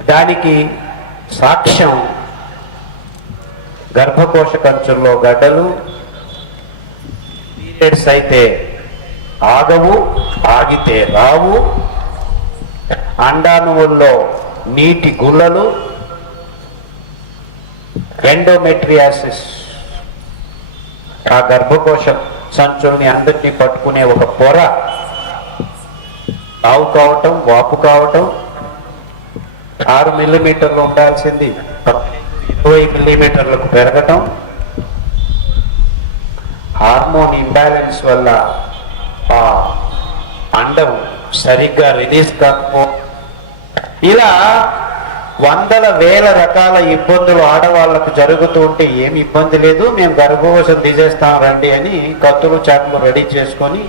దానికి సాక్ష్యం గర్భకోశ కంచుల్లో గడ్డలు పీరియడ్స్ అయితే ఆగవు ఆగితే రావు. అండాణువుల్లో నీటి గుల్లలు ఎండోమెట్రియాసిస్. ఆ గర్భకోశ సంచుల్ని అందరినీ పట్టుకునే ఒక పొర. లావు కావటం వాపు కావటం ఆరు మిల్లీమీటర్లు ఉండాల్సింది. ఇరవై మిల్లీమీటర్లకు పెరగటం. హార్మోన్ ఇంబ్యాలెన్స్ వల్ల ఆ అండం సరిగ్గా రిలీజ్ కాకపో ఇలా వందల వేల రకాల ఇబ్బందులు ఆడవాళ్ళకు జరుగుతూ ఉంటే ఏమి ఇబ్బంది లేదు. మేము గర్భకోశం తీసేస్తాం రండి అని కత్తులు చాకులు రెడీ చేసుకొని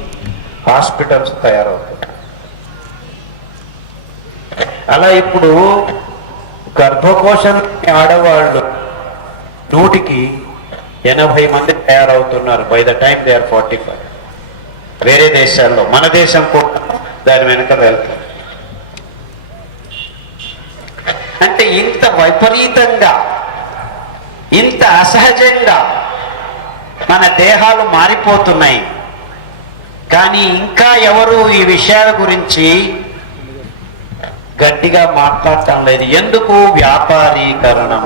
హాస్పిటల్స్ తయారవుతాయి అలా ఇప్పుడు గర్భకోశం ఆడవాళ్ళు నూటికి ఎనభై మంది తయారవుతున్నారు. By the time they are forty five వేరే దేశాల్లో మన దేశం కూడా దాని వెనుక వెళ్తారు. అంటే ఇంత విపరీతంగా ఇంత అసహజంగా మన దేహాలు మారిపోతున్నాయి. కానీ ఇంకా ఎవరు ఈ విషయాల గురించి గట్టిగా మాట్లాడటం లేదు. ఎందుకు? వ్యాపారీకరణం.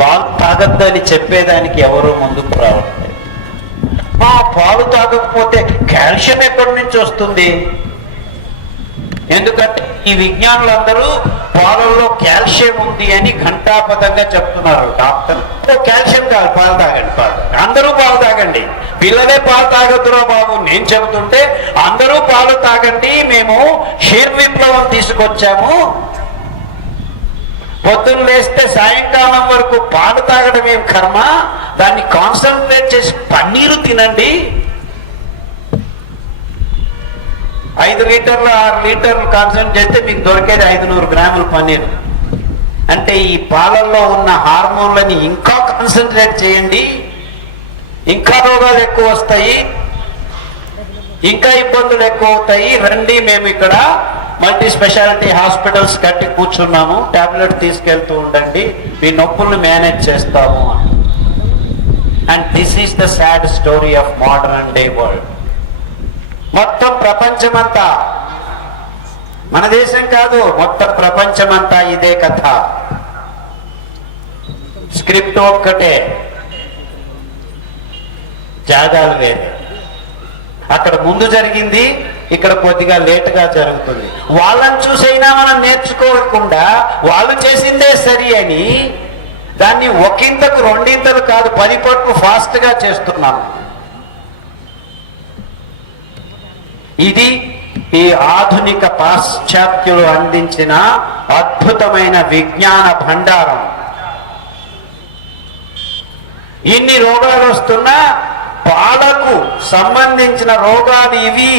పాలు తాగద్దని చెప్పేదానికి ఎవరు ముందుకు రావట్లేదు. మా పాలు తాగకపోతే కాల్షియం ఎక్కడి నుంచి వస్తుంది? ఎందుకంటే ఈ విజ్ఞానులందరూ పాలల్లో కాల్షియం ఉంది అని ఘంటాపదంగా చెప్తున్నారు డాక్టర్ కాల్షియం కాదు పాలు తాగండి పాలు. తాగండి. అందరూ పాలు తాగండి. పిల్లలే పాలు తాగొద్దురా బాబు నేను చెబుతుంటే అందరూ పాలు తాగండి మేము క్షీర్ విప్లవం తీసుకొచ్చాము. పొద్దున్న లేస్తే సాయంకాలం వరకు పాలు తాగడం ఏం కర్మ? దాన్ని కాన్సన్ట్రేట్ చేసి పన్నీరు తినండి. ఐదు లీటర్లు ఆరు లీటర్లు కాన్సన్ట్రేట్ చేస్తే మీకు దొరికేది ఐదు నూరు గ్రాములు పన్నీరు. అంటే ఈ పాలల్లో ఉన్న హార్మోన్లని ఇంకా కాన్సన్ట్రేట్ చేయండి. ఇంకా రోగాలు ఎక్కువ వస్తాయి. ఇంకా ఇబ్బందులు ఎక్కువ అవుతాయి. రండి మేము ఇక్కడ మల్టీ స్పెషాలిటీ హాస్పిటల్స్ కట్టి కూర్చున్నాము. టాబ్లెట్ తీసుకెళ్తూ ఉండండి. మీ నొప్పులను మేనేజ్ చేస్తాము and this is the sad story of modern day world మొత్తం ప్రపంచమంతా మన దేశం కాదు మొత్తం ప్రపంచమంతా ఇదే కథ. స్క్రిప్ట్ ఒక్కటే. జాగాలు లేదు అక్కడ ముందు జరిగింది ఇక్కడ కొద్దిగా లేటుగా జరుగుతుంది. వాళ్ళని చూసైనా మనం నేర్చుకోకుండా వాళ్ళు చేసిందే సరి అని దాన్ని ఒకంతకు రెండింతలు కాదు పది పట్లు ఫాస్ట్గా చేస్తున్నాము ఇది ఈ ఆధునిక పాశ్చాత్యులు అందించిన అద్భుతమైన విజ్ఞాన భండారం. ఇన్ని రోగాలు వస్తున్నా పాలకు సంబంధించిన రోగాలు ఇవి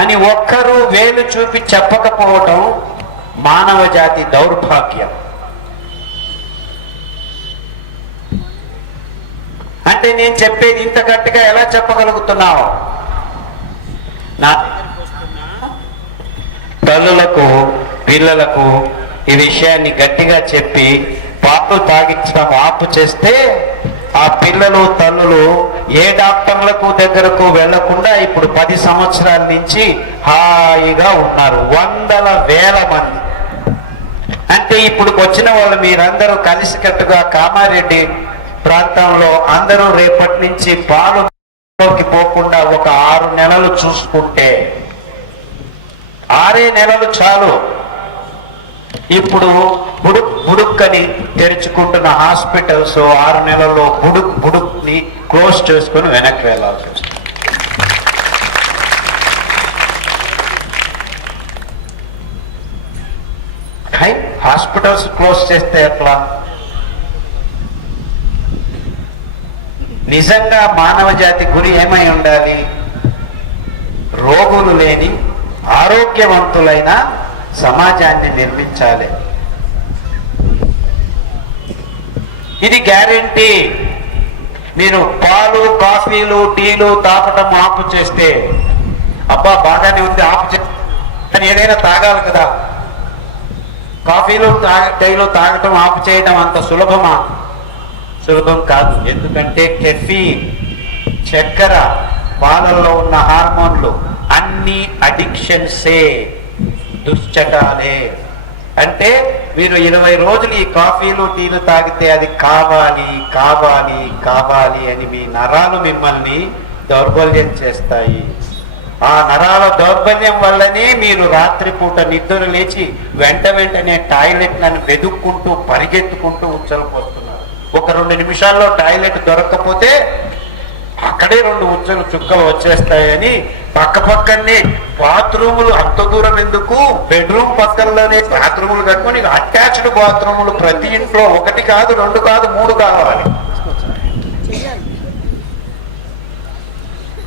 అని ఒక్కరూ వేలు చూపి చెప్పకపోవటం మానవ జాతి దౌర్భాగ్యం. అంటే నేను చెప్పేది ఇంత గట్టిగా ఎలా చెప్పగలుగుతున్నావు? నా తల్లులకు పిల్లలకు ఈ విషయాన్ని గట్టిగా చెప్పి పాలు తాగించడం ఆపు చేస్తే ఆ పిల్లలు తల్లులు ఏ డాక్టర్లకు దగ్గరకు వెళ్ళకుండా ఇప్పుడు పది సంవత్సరాల నుంచి హాయిగా ఉన్నారు. వందల వేల మంది. అంటే ఇప్పుడు వచ్చిన వాళ్ళు మీరందరూ కలిసికట్టుగా కామారెడ్డి ప్రాంతంలో అందరూ రేపటి నుంచి పాలు పోకుండా ఒక ఆరు నెలలు చూసుకుంటే ఆరే నెలలు చాలు. ఇప్పుడు బుడుక్ బుడుక్కని తెరుచుకుంటున్న హాస్పిటల్స్ ఆరు నెలల్లో బుడుక్ బుడుక్ని క్లోజ్ చేసుకుని వెనక్కి వెళ్ళాల్సి వస్తుంది. హాస్పిటల్స్ క్లోజ్ చేస్తే ఎట్లా? నిజంగా మానవ జాతి గురి ఏమై ఉండాలి? రోగులు లేని ఆరోగ్యవంతులైన సమాజాన్ని నిర్మించాలి. ఇది గ్యారెంటీ. మీరు పాలు కాఫీలు టీలు తాగటం ఆపు చేస్తే అబ్బా బాగానే ఉంది ఆపు చేస్తే కానీ ఏదైనా తాగాలి కదా. కాఫీలు తాగ టీలు తాగటం ఆపు చేయడం అంత సులభమా? సులభం కాదు. ఎందుకంటే కెఫీ చక్కెర పాలల్లో ఉన్న హార్మోన్లు అన్ని అడిక్షన్సే. దుశ్చటాలే. అంటే మీరు ఇరవై రోజులు ఈ కాఫీలు టీలు తాగితే అది కావాలి కావాలి కావాలి అని మీ నరాలు మిమ్మల్ని దౌర్బల్యం చేస్తాయి. ఆ నరాల దౌర్బల్యం వల్లనే మీరు రాత్రిపూట నిద్ర లేచి వెంట వెంటనే టాయిలెట్ నన్ను వెదుక్కుంటూ పరిగెత్తుకుంటూ ఉచ్చలపోతున్నారు ఒక రెండు నిమిషాల్లో టాయిలెట్ దొరకకపోతే అక్కడే రెండు ఉచ్చలు చుక్కలు వచ్చేస్తాయని పక్క పక్కనే బాత్రూములు అంత దూరం ఎందుకు? బెడ్రూమ్ పక్కల్లోనే బాత్రూములు కట్టుకొని అటాచ్డ్ బాత్రూములు ప్రతి ఇంట్లో ఒకటి కాదు రెండు కాదు మూడు కావాలి.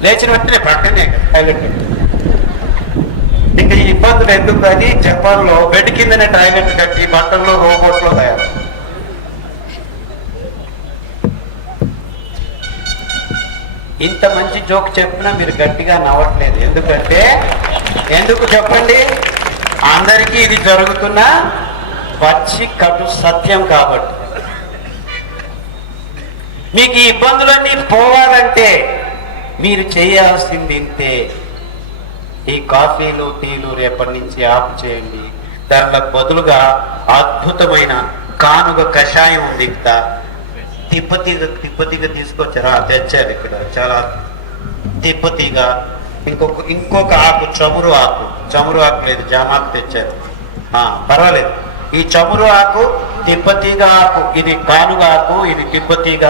లేచిన వెంటనే పక్కనే టాయిలెట్ ఇంకా ఈ ఇబ్బందులు ఎందుకు అని జపాన్లో బెడ్ కిందనే టాయిలెట్ కట్టి బట్టల్లో రోబోట్లో తయారు. ఇంత మంచి జోక్ చెప్పినా మీరు గట్టిగా నవ్వట్లేదు. ఎందుకంటే ఎందుకు చెప్పండి? అందరికీ ఇది జరుగుతున్న పచ్చి కటు సత్యం కాబట్టి. మీకు ఈ ఇబ్బందులన్నీ పోవాలంటే మీరు చేయాల్సింది ఇంతే. ఈ కాఫీలు టీలు రేపటి నుంచి ఆఫ్ చేయండి. దానికి బదులుగా అద్భుతమైన కానుగ కషాయం ఉంది ఇక్కడ తిప్పతిగా తీసుకొచ్చారా. తెచ్చారు ఇక్కడ. చాలా తిప్పతిగా ఇంకొక ఇంకొక ఆకు చమురు ఆకు. చమురు ఆకు లేదు జామాకు తెచ్చారు. పర్వాలేదు. ఈ చమురు ఆకు తిప్పతీగ ఆకు ఇది కానుగ ఆకు ఇది తిప్పతీగ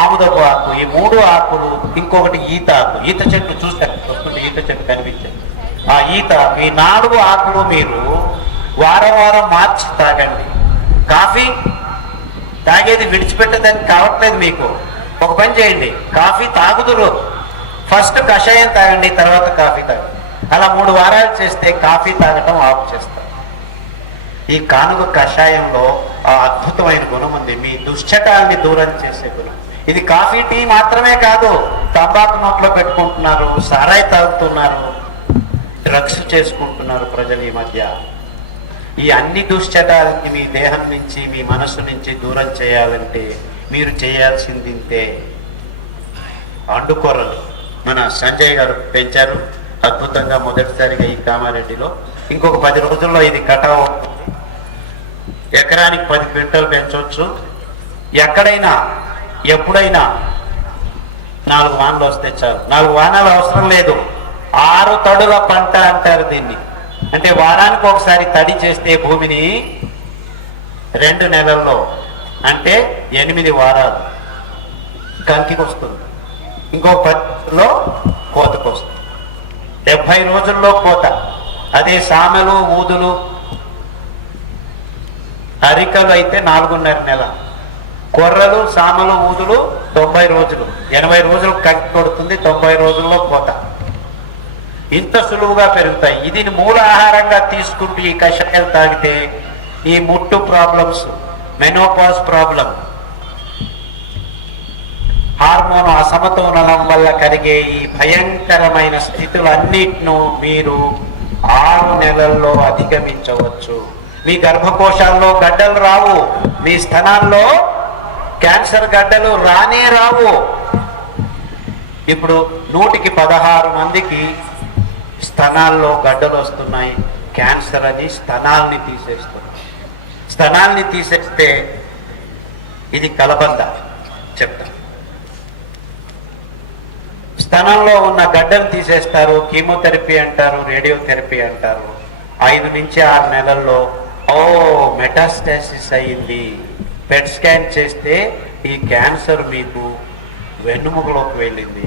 ఆముదపు ఆకు. ఈ మూడు ఆకులు ఇంకొకటి ఈత ఆకు. ఈత చెట్టు చూశారు. వస్తుంటే ఈత చెట్టు కనిపించారు ఆ ఈత ఆకు ఈ నాలుగు ఆకులు మీరు వారం వారం మార్చి తాగండి. కాఫీ తాగేది విడిచిపెట్టదని కావట్లేదు మీకు. ఒక పని చేయండి. కాఫీ తాగుదురు ఫస్ట్ కషాయం తాగండి తర్వాత కాఫీ తాగండి. అలా మూడు వారాలు చేస్తే కాఫీ తాగటం ఆఫ్ చేస్తారు. ఈ కానుక కషాయంలో ఆ అద్భుతమైన గుణం ఉంది. మీ దుశ్చటాన్ని దూరం చేసే గుణం. ఇది కాఫీ టీ మాత్రమే కాదు. తంబాకు నోట్లో పెట్టుకుంటున్నారు సారాయి తాగుతున్నారు డ్రగ్స్ చేసుకుంటున్నారు ప్రజలు ఈ మధ్య. ఈ అన్ని దుశ్చటాలని మీ దేహం నుంచి మీ మనస్సు నుంచి దూరం చేయాలంటే మీరు చేయాల్సింది ఇంతే మన సంజయ్ గారు పెంచారు. అద్భుతంగా మొదటిసారిగా ఈ కామారెడ్డిలో. ఇంకొక పది రోజుల్లో ఇది కటావ్ అవుతుంది. ఎకరానికి పది క్వింటల్ పెంచవచ్చు ఎక్కడైనా ఎప్పుడైనా నాలుగు వానలు వస్తే చాలు. నాలుగు వానాలు అవసరం లేదు. ఆరు తడుల పంట అంటారు దీన్ని. అంటే వారానికి ఒకసారి తడి చేస్తే భూమిని రెండు నెలల్లో అంటే ఎనిమిది వారాలు కంకికి వస్తుంది ఇంకో పద్ధతిలో కోతకు వస్తుంది డెబ్బై రోజుల్లో కోత. అదే సామెలు ఊదులు అరికలు అయితే నాలుగున్నర నెల. కొర్రలు సామలు ఊదులు తొంభై రోజులు. ఎనభై రోజులు కంకి కొడుతుంది తొంభై రోజుల్లో కోత. ఇంత సులువుగా పెరుగుతాయి. ఇది మూల ఆహారంగా తీసుకుంటూ ఈ కషాయాలు తాగితే ఈ ముట్టు ప్రాబ్లమ్స్ మెనోపాస్ ప్రాబ్లం హార్మోన్ అసమతోలనం వల్ల కలిగే ఈ భయంకరమైన స్థితులన్నిటిను మీరు ఆరు నెలల్లో అధిగమించవచ్చు. మీ గర్భకోశాల్లో గడ్డలు రావు. మీ స్థనాల్లో క్యాన్సర్ గడ్డలు రానే రావు. ఇప్పుడు నూటికి పదహారు మందికి స్తనాల్లో గడ్డలు వస్తున్నాయి క్యాన్సర్ అని స్తనాల్ని తీసేస్తుంది. స్తనాల్ని తీసేస్తే ఇది కలబంద చెప్తా. స్తనంలో ఉన్న గడ్డను తీసేస్తారు కీమోథెరపీ అంటారు రేడియోథెరపీ అంటారు. ఐదు నుంచి ఆరు నెలల్లో ఓ మెటాస్టాసిస్ అయింది పెట్ స్కాన్ చేస్తే ఈ క్యాన్సర్ మీకు వెన్నుముకలోకి వెళ్ళింది.